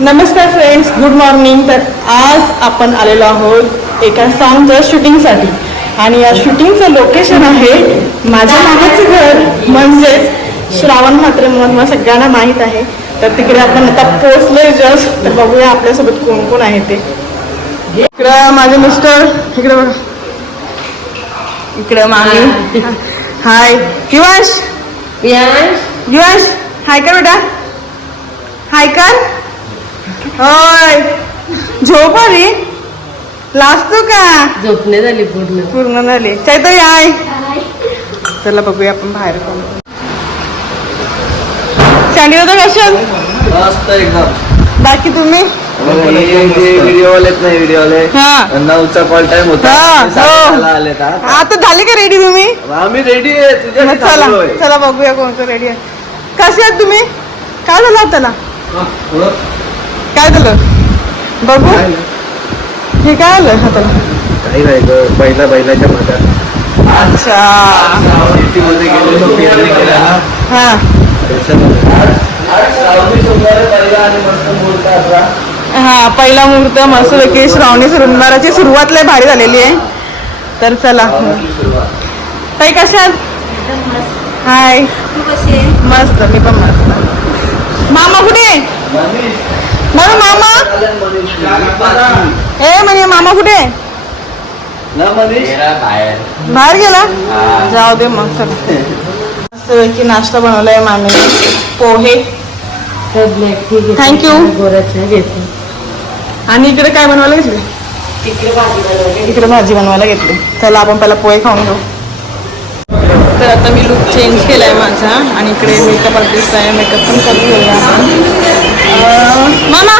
नमस्कार friends good morning तर आज आपण आलेलो आहोत एका सॉंगच्या शूटिंगसाठी आणि या शूटिंगचं लोकेशन आहे माझ्या मामाचं घर. म्हणजेच श्रावण म्हात्रे म्हणून मला सगळ्यांना माहीत आहे. तर तिकडे आपण आता पोचलोय जस्ट तर बघूया आपल्यासोबत कोण कोण आहे ते. इकडं माझे मिस्टर इकडे बघा. इकडे मामी. हाय युवाश. युवाश. हाय कर बेटा. हाय कर. होय. झोप आली? लाजतो का? झोपणे झाली पूर्ण. पूर्ण झाली. चैतरी हाय. चला बघूया आपण बाहेर कोण. सँडी होतं कशात बाकी तुम्ही? व्हिडिओ आलेत नाही व्हिडिओ आले हा नऊचा कॉल टाइम होता. हा, हो. आता झाले का रेडी तुम्ही? आम्ही रेडी आहे. चला. चला बघूया कोणतं रेडी आहे. कसे आहात तुम्ही? काय झालं होतं त्याला काय झालं? बघू. हे काय आलं हाताला? काही नाही गं, बैला बैलाच्या मध्ये अच्छा. गेलेलो हा. त्याच्यामध्ये. हा पहिला मुहूर्त मस्त की श्रावणी सुरुवाराची सुरुवात लय भारी झालेली आहे. तर चला. ताई कशात हाय. मस्त मी पण मस्त. मामा कुठे आहे? माझा मामा. ए म्हणे मामा कुठे? बाहेर. गेला? जाऊ दे मग चल. मस्तपैकी नाश्ता बनवलाय मामीने. पोहे. घेते आणि इकडे काय बनवायला घेतले? तिकडे भाजी बनवली इकडे भाजी बनवायला घेतली. चला आपण पहिला पोहे खाऊन घेऊ. तर आता मी लुक चेंज केलाय माझा आणि इकडे मेकअप आर्टिस्ट आहे. मेकअप पण करून घेऊया आपण. मामा.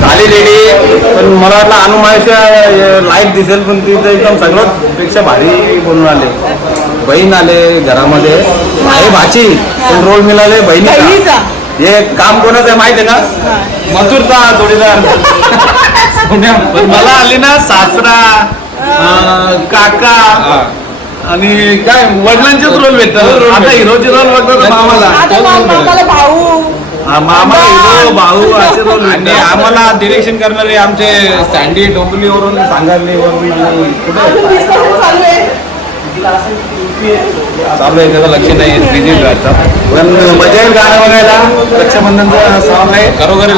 झाले रेडी पण मला वाटलं अनुमायच्या लाइट दिसेल पण ती तर एकदम सगळं पेक्षा भारी बनवून आले. बहीण आले घरामध्ये. आहे भाची पण रोल मिळाले बहिणीचा. बहिणीचा. हे काम कोणाचं आहे माहिती आहे का मथुरचा जोडीदार. पण मला आली ना सासरा काका. आणि काय वडिलांचेच रोल भेटतात आता हिरोचे रोल बघतात मामाला. आता मा- मामाला भाऊ. हा, मामा हिरो भाऊ असे रोल आणि आम्हाला डिरेक्शन करणारे आमचे सँडी डोंबिवलीवरून सांगालीवरून आणि कुठे? चालू आहे त्याचं लक्ष नाही बिझी राहतात पण मजा येईल गाणं बघायला रक्षाबंधनचा सॉंग आहे खरोखर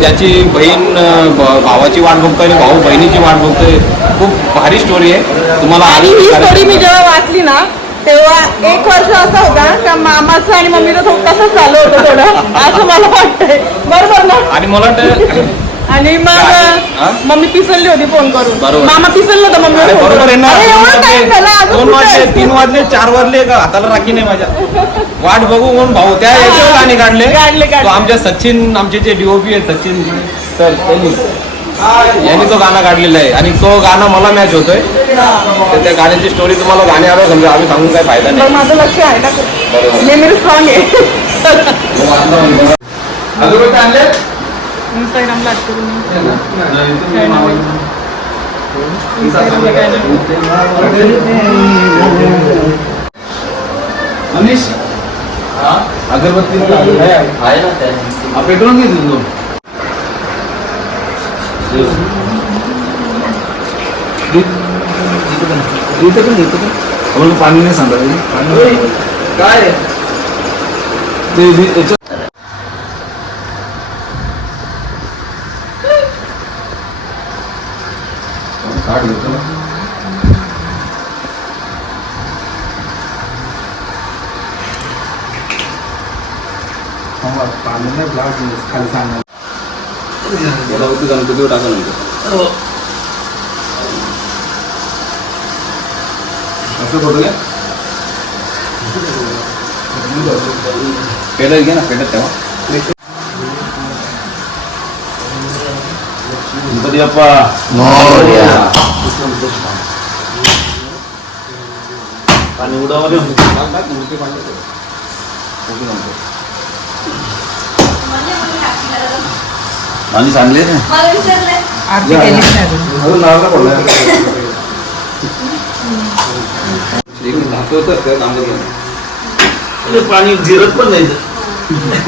ज्याची बहीण भावाची वाट बघतोय आणि भाऊ बहिणीची वाट बघतोय खूप भारी स्टोरी आहे. तुम्हाला आणि ही. स्टोरी मी जेव्हा वाचली ना तेव्हा एक वर्ष असा होता का मामाचं आणि मम्मीचं तसंच चालू होतं थोडं असं मला वाटतंय. बरोबर ना? आणि मला वाटतं आणि मग? मम्मी पिसलली होती फोन करून. बरोबर. मामा पिसललं होतं मम्मी अरे बरोबर आहे ना. दोन वाजले? तीन वाजले चार वाजले का हाताला राखी नाही माझ्या. वाट बघू म्हणून भाऊ त्या याच्यावर गाणे काढले. काढले, काढले. तो आमच्या सचिन आमचे जे डीओपी आहे सचिन तर त्यांनी. यांनी तो गाणं काढलेला आहे. आणि तो गाणं मला मॅच होतोय. तर त्या गाण्याची स्टोरी तुम्हाला गाणे आलं समजा आम्ही सांगून काय फायदा नाही. माझं लक्ष आहे ना. बरोबर. मेमरी स्ट्रॉंग आहे. आणले? इंस्टाग्रामला ऍक्टिव्ह काय नाही. इंस्टाग्रामला काय नाही. अनिश अगरबत्ती आहे ना त्या पेट्रोल घे दोन आपण पाणी नाही सांगा काय? ते याच्यात- याला होती गणपतीवर टाका नंतर असं करू घ्या पेढा घे ना पेढा तेव्हा गणपती बाप्पा पाणी उडावले पाणी सांगले ना. आरती केलीच नाही अजून. अजून नारळ पडलाय. एक धाकं होतं, त्या चांगलं. ते पाणी जिरत पण नाही.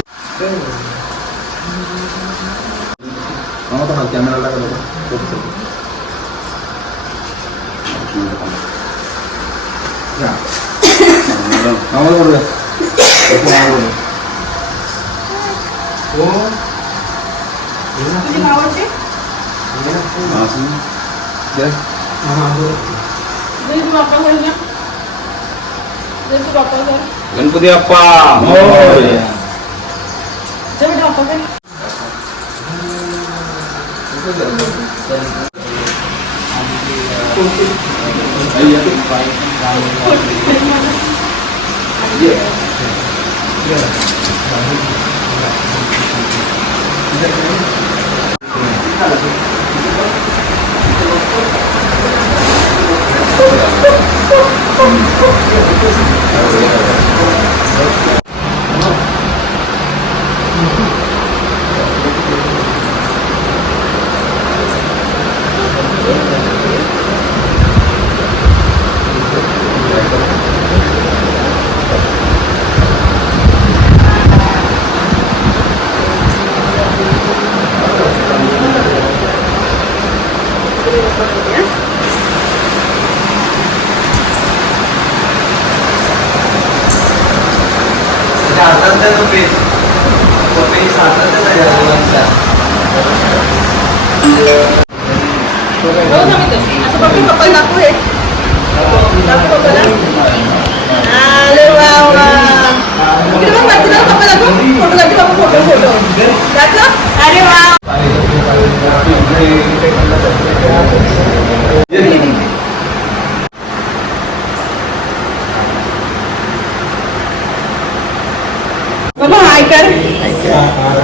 गणपती बाप्पा हातात なるほど。असं बघू पप्पा दाखवू हे दाखवू पप्पाला अरे वा वा इकडे बघ वरती बघ, पप्पा दाखव फोटो दाखव पप्पा फोटो फोटो दाखव अरे वा बाबा हाय कर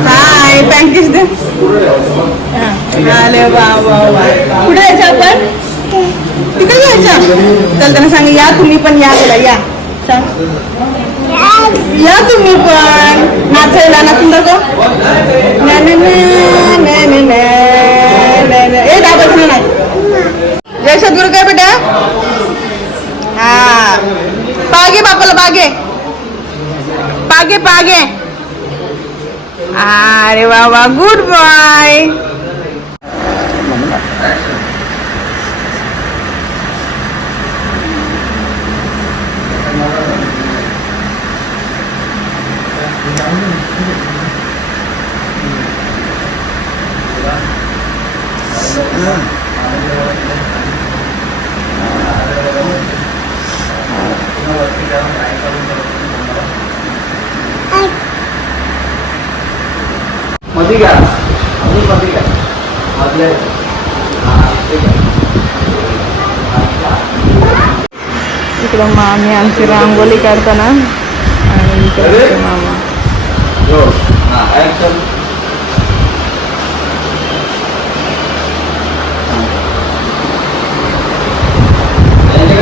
हाय पॅन्टीज दे हा. आले वा वा वा कुठे जायचं आपण तिकडे जायचं चल त्यांना सांग या तुम्ही पण या बोला या सांग या तुम्ही पण नाचायला नाचून ना, तुमचा गो ए दाबायचं नाही जय सद्गुरु काय बेटा हा पागे बापाला पागे पागे पागे अरे वा वा गुड बाय मध्ये घ्या अजून मध्ये घ्या मधले हा, ठीक आहे. इकडं मामी आमची रांगोळी काढताना आणि इकडे अरे. आमचे मामा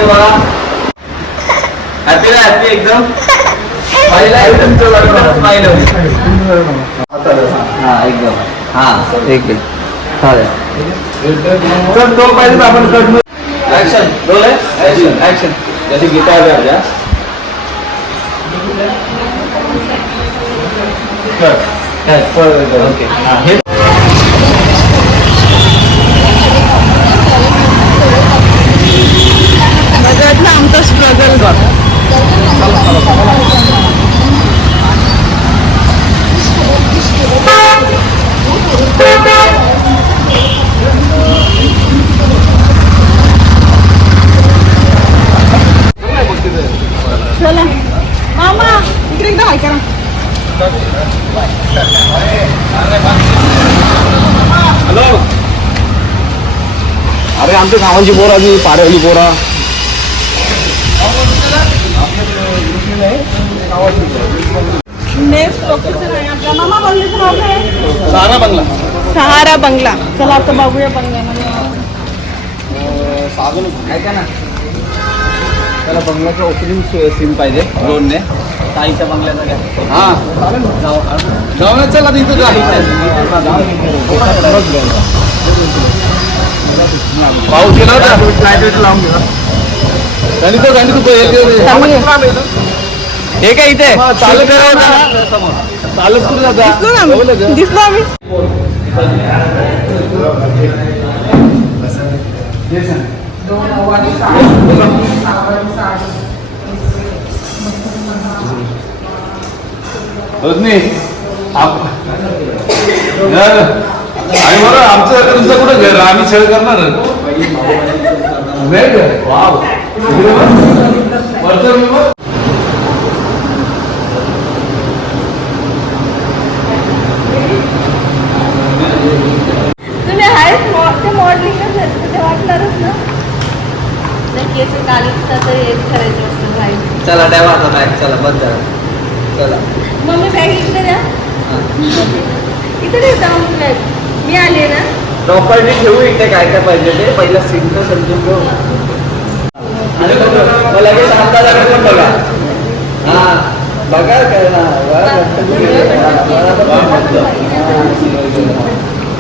हो. हा. यांच्याकडे बघा हॅपी हॅपी एकदम स्माईल हा एकदम. हा. ठीक आहे चालेल. तो पाहिजे आपण कट ऍक्शन रोल आहे? ऍक्शन ऍक्शन जैसे गीता आपल्या. ओके हा हे बघितलं आमचं स्ट्रगल बघ. चला. मामा इकडे एकदा हाय करा. हॅलो अरे आमच्या गावांची पोरा जी पाऱ्यावली पोरा. सारा बंगला. सहारा बंगला. चला आता बघूया बंगल्यामध्ये. त्याला बंगल्याचं ओपनिंग सीन पाहिजे दोनने. ताईच्या बंगल्याचा हा. जाऊन चला तिथं जा पाऊस गेला होता. लावून गेला? गणित गणित. हे काय इथे? चालत चालत कुठे जाता दिसलो ना आम्ही. रजनी आणि बरं आमचं तुमचं कुठं घर? आम्ही खेळ करणार वेळ. वाव. इकडे बघ. वरचं मी बघ. तुम्ही आहेत मॉ- ते मॉडेलिंगच आहेत ते वाटणारच ना नाही केस कालीच तर हेच करायचं असतं चला द्यावा आता बॅग चला बंद करा. चला. मम्मी बॅग इकडे द्या. इकडे मम्मी बॅग मी आले ना. प्रॉपर्टी ठेवू इथे काय काय पाहिजे ते. पहिला सीन तर समजून घेऊ. आणि बघ, मग लगेच पण बघा. हा. बघा काय ना. हा, मला पण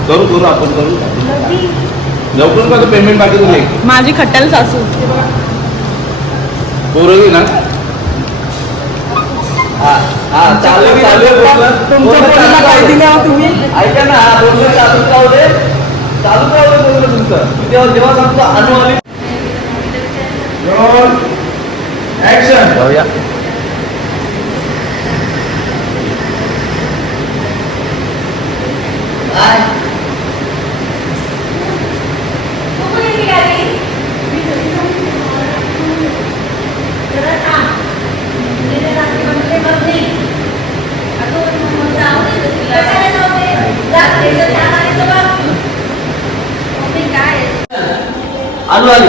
करू आपण करू. लवकर का पेमेंट बाकी तुले माझी खट्ट्याल सासू. पोरगी ना? हा हा चालू चालू आहे बोलणं. तुमच्या बोलणं पोरीला चालू काय आहे. दिलं हो तुम्ही? ऐका ना हा बोलणं चालूच राहू दे चालूच राहू दे बोलणं तुमचं. जेव्हा जेव्हा सांगतो अनु आली ऍक्शन जाऊया अनु आली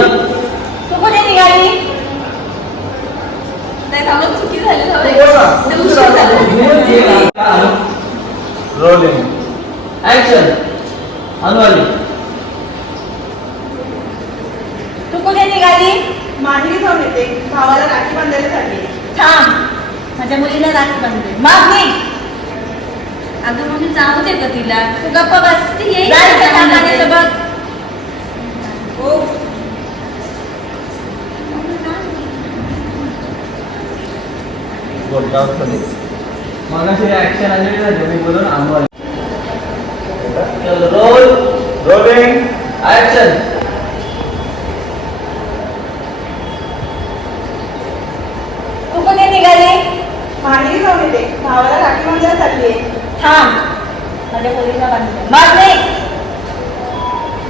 तू कुठे निघाली नाही थांबत चुकी झाली ते उशीर झाला. रोलिंग ऍक्शन अनु आली तू कुठे निघाली? माहेरी जाऊन येते. भावाला राखी बांधायसाठी थांब. माझ्या मुलीला राखी बांधते. मागणी अगं मग मी जाऊ दे का तिला. तू गप्पा बस. ती येईल? बघ. हो. मगाशी ऍक्शन आलेली ना जमी बोलून अनु आली रोल रोलिंग ऍक्शन तू कुठे निघाली? माहेरी जाऊन येते. भावाला राखी बांधायला चालली थांब. माझ्या मुलीला बांधते मागणी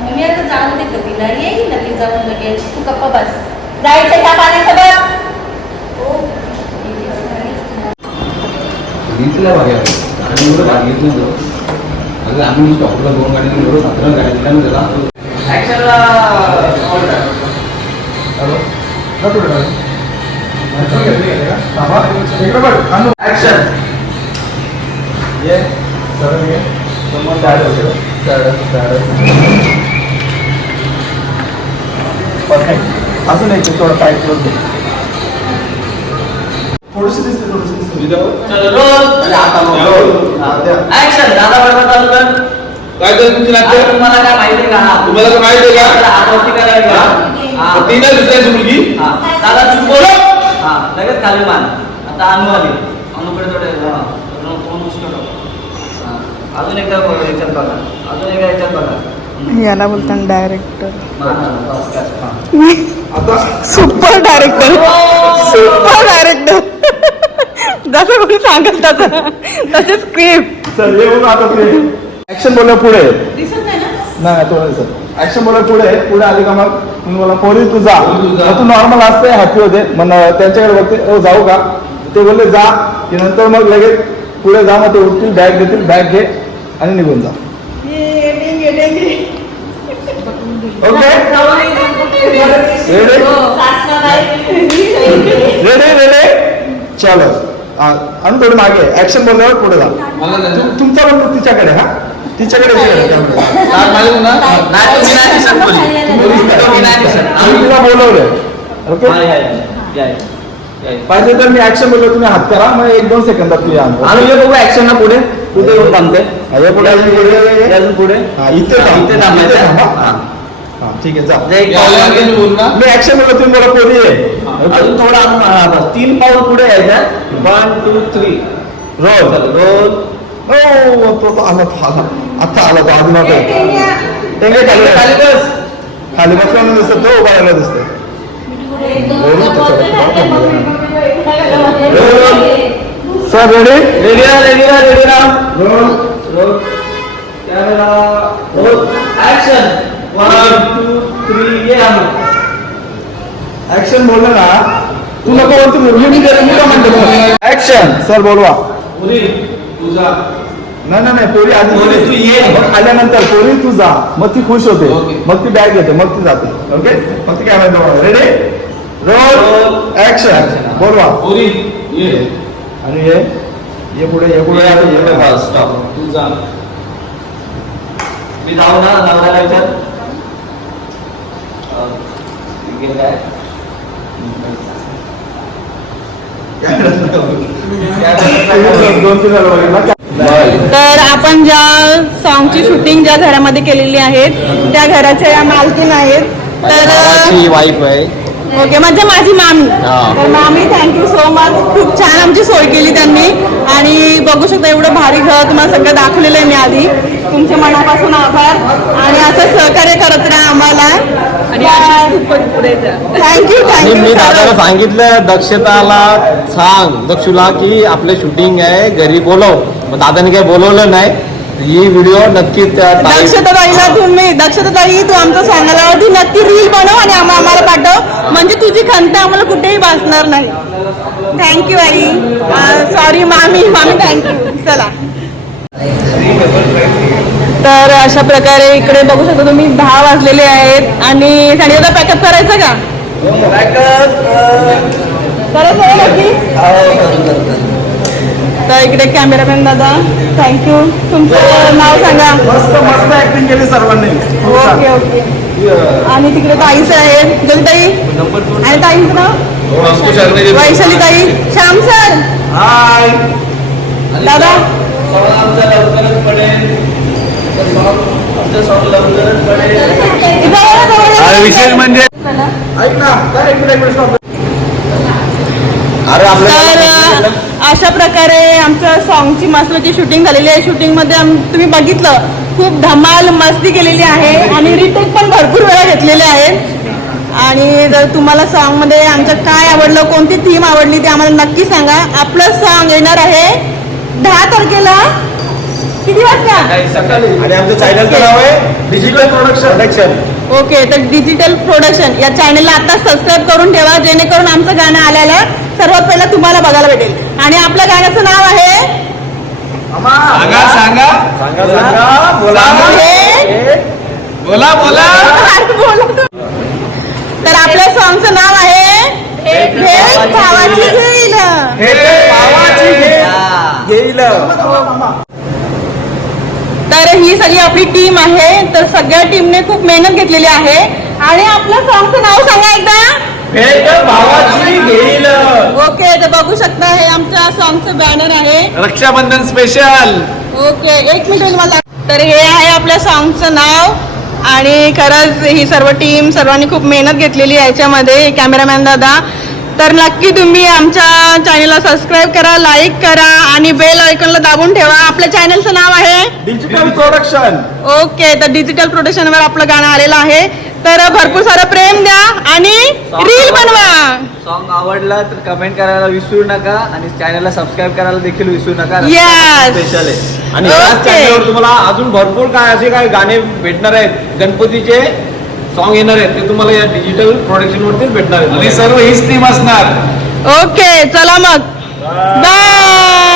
मग मी आता जाऊ दे का तिला येईल ना ती जाऊन लगेच तू गप्पा बस. जायचं त्या पाण्यासोबत. घेतल्या बघा आणि एवढं भाग घेत नव्हतं. अगं आम्ही डॉक्टरला दोन गाडी एवढं साधारण गाडी दिल्या ना त्याला ये सरळ ये. समोर गाडी होते परफेक्ट अजून एक थोडं पाय क्लोज दे. थोडीशी दिसते. दादा बरोबर चालू कर. काय नाट्य तुम्हाला काय माहिती का? हा. तुम्हाला काय माहिती का? हातवरती करायला हा. तिला दिसायची मुलगी? हा. दादा चुप बोल. हा. लगेच खाली मान. आता अनु आली. अनुकडे थोडे हा. फोन उचलू नको. अजून एकदा याच्यात बघा. अजून एकदा याच्यात बघा. याला बोलतात डायरेक्टर हा. सुपर डायरेक्टर सुपर डायरेक्टर जसं कोणी सांगत तसं तसे स्क्रिप्ट सर ये बघा आता पुढे. ऍक्शन बोलल्या पुढे. दिसत नाही ना? नाही थोडं सर ऍक्शन बोलल्या पुढे. पुढे आली का मग? मला पोरी तू जा. मग तू नॉर्मल असते हॅपी होते. मग त्यांच्याकडे बघते ओ जाऊ का? ते बोलले जा. की नंतर मग लगेच पुढे जा मग ते उठतील बॅग देतील बॅग घे आणि निघून जा. ओके रेडी रेडी रेडी चलो. आणि थोडे मागे. ऍक्शन बोलल्यावर पुढे जा. तुमचा पण तिच्याकडे हा? तिच्याकडे कोणी. तुला बोलवलंय. ओके. पाहिजे तर मी ऍक्शन बोललो तुम्ही हात करा. मग एक दोन सेकंदात तुम्ही आणतो. अनु ये बघू ऍक्शन ना पुढे. कुठे येऊन थांबते. हा, ये पुढे. अजून पुढे. हा, इथे. इथे थांबायचं ठीक आहे जा. मी ऍक्शन बोललो तुम्ही मला पोरी आहे अजून थोडा अजून हा, बस. तीन पाऊल पुढे यायचं. One two three roll roll हो तो तो आला आता आला तो आधी टेंगे खाली खाली बस. खाली बसल्यानं दिसत तो उभा राहिला दिसतोय. सर रेडी रेडी राहा रेडी राहा रेडी राहा roll roll camera roll action one two three ये आम्ही. ऍक्शन बोललं ना। तू नको बोलतो मी मी मी का म्हणतो ऍक्शन सर बोलवा। पुरी तुझा नाही नाही नाही पोरी आधी पोरी। तू ये. मग आल्यानंतर पोरी तू जा। मग ती खुश होते. मग ती बॅग घेते मग ती जाते. ओके मग ती कॅमेरा रेडी रोल ऍक्शन बोलवा. पुरी ये. आणि ये ये पुढे ये पुढे. ये ये ये तू जा. मी जाऊ ना नवऱ्याला विचार काय तर आपण ज्या सॉन्गची शूटिंग ज्या घरामध्ये केलेली आहेत त्या घराच्या या मालकीन आहेत. तर वाईफ आहे. ओके म्हणजे माझी मामी. तर मामी थँक्यू सो मच खूप छान आमची सोय केली त्यांनी. आणि बघू शकता एवढं भारी घर तुम्हाला सगळं दाखवलेलं आहे मी आधी. तुमच्या मनापासून आभार. आणि असं सहकार्य करत राहा आम्हाला. थँक्यू आणि मी दादाला थँक्यू सांगितलं दक्षताला सांग दक्षूला की आपले शूटिंग आहे घरी बोलव. मग दादाने काही बोलवलं नाही. ही व्हिडिओ नक्की त्या ताई- दक्षताताईला तुम्ही दक्षताताई तू आमचं सांगायला नक्की रील बनव आणि आम्हा- आम्हाला पाठव. म्हणजे तुझी खंत आम्हाला कुठेही भासणार नाही. थँक्यू आई. सॉरी मामी मामी थँक्यू चला. तर अशा प्रकारे इकडे बघू शकता तुम्ही दहा वाजलेले आहेत. आणि सॅनिटायझर पॅकअप करायचं का? करायचं आहे नक्की तर इकडे कॅमेरामॅन दादा थँक्यू तुमचं नाव सांगा. मस्त मस्त ऍक्टिंग केली सर्वांनी. Okay okay. आणि तिकडे ताईच आहेत. ताई आणि ताईंचं नाव? वैशाली ताई श्याम सर हाय दादा? विशेष म्हणजे तर अशा प्रकारे आमच्या सॉन्गची मस्तची शूटिंग झालेली आहे. शूटिंगमध्ये तुम्ही बघितलं खूप धमाल मस्ती केलेली आहे आणि रिटेक पण भरपूर वेळा घेतलेले आहेत आणि जर तुम्हाला सॉन्गमध्ये आमचं काय आवडलं कोणती थीम आवडली ते आम्हाला नक्की सांगा. आपलं सॉन्ग येणार आहे दहा तारखेला किती वाजता? आणि चॅनलचं नाव आहे डिजिटल प्रोडक्शन प्रोडक्शन ओके तर डिजिटल प्रोडक्शन या चॅनलला आता सबस्क्राईब करून ठेवा जेणेकरून आमचं गाणं आल्याला सर्वात पहिला तुम्हाला बघायला भेटेल. आणि आपल्या गाण्याचं नाव आहे सांगा सांगा. सांगा सांगा. बोला. बोला बोला. हो? तर आपल्या सॉन्गचं नाव आहे भेट भावाची घेईल. घेईल. तर ही सगळी आपली टीम आहे. तर सगळ्या टीमने खूप मेहनत घेतलेली आहे. आणि आपलं सॉन्गचं नाव सांगा एकदा. ओके तर बघू शकता हे आमच्या सॉन्गचं बॅनर आहे. रक्षाबंधन स्पेशल ओके एक मिनिट मला. तर हे आहे आपल्या सॉन्गचं नाव. आणि खरंच ही सर्व टीम सर्वांनी खूप मेहनत घेतलेली आहे याच्यामध्ये. कॅमेरामॅन दादा तर नक्की तुम्ही आमच्या चॅनलला सबस्क्राईब करा लाईक करा आणि बेल आयकॉनला दाबून ठेवा. आपल्या चॅनलचं नाव आहे? डिजिटल प्रोडक्शन ओके तर डिजिटल प्रोडक्शनवर आपलं गाणं आलेलं आहे. तर भरपूर सारं प्रेम द्या आणि रील बनवा. सॉन्ग आवडला तर कमेंट करायला विसरू नका आणि चॅनलला सबस्क्राईब करायला देखील विसरू नका. Yes. स्पेशल आहे. आणि Okay. याच चॅनलवर तुम्हाला अजून भरपूर काय असे काय गाणे भेटणार आहेत? गणपतीचे सॉन्ग येणार आहेत ते तुम्हाला या डिजिटल प्रोडक्शन वरतीच भेटणार आहेत. आणि सर्व हीच टीम असणार. ओके चला मग. बाय